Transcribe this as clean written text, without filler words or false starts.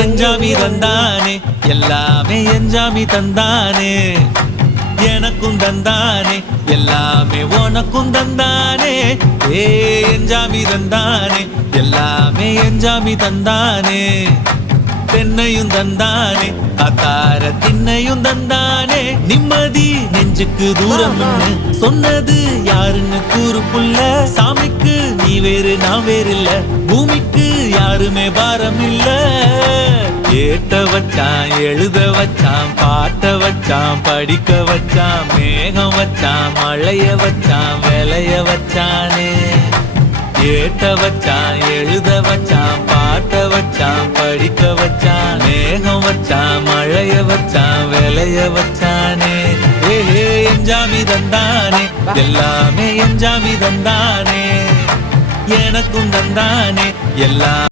எஞ்சாமி தந்தானே எல்லாமே எஞ்சாமி தந்தானே எனக்கும் தந்தானே எல்லாமே உனக்கும் தந்தானே ஏ எஞ்சாமி தந்தானே எல்லாமே எஞ்சாமி தந்தானே தென்னையும் தந்தானே காத்தார திண்ணையும் தந்தானே நிம்மதி நெஞ்சுக்கு தூரம் சொன்னது யாருன்னு கூறு புள்ள சாமிக்கு நீ வேறு நான் வேறு இல்ல பூமிக்கு யாருமே பாரம் இல்ல ஏட்ட வச்சான் எழுத வச்சான் பாட்ட வச்சான் படிக்க வச்சான் மேகம் வச்சான் மழைய வச்சான் விளைய வச்சானே ஏட்ட வச்சான் எழுத வச்சான் பாட்ட வச்சான் படிக்க வச்சான் மேகம் வச்சான் மழைய வச்சான் விளைய வச்சானே ஏ எஞ்சாமி தந்தானே எல்லாமே எஞ்சாமி தந்தானே எனக்கும் தந்தானே எல்லாம்